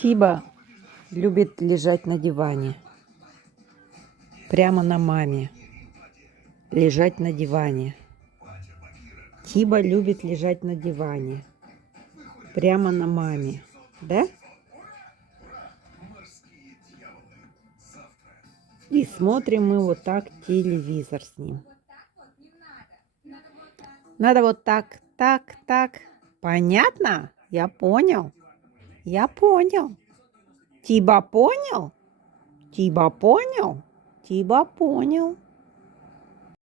Тиба любит лежать на диване. Прямо на маме. Лежать на диване. Тиба любит лежать на диване. Прямо на маме. Да? И смотрим мы вот так телевизор с ним. Надо вот так, так, так. Понятно? Я понял. Я понял. Тиба понял? Тиба понял? Тиба понял.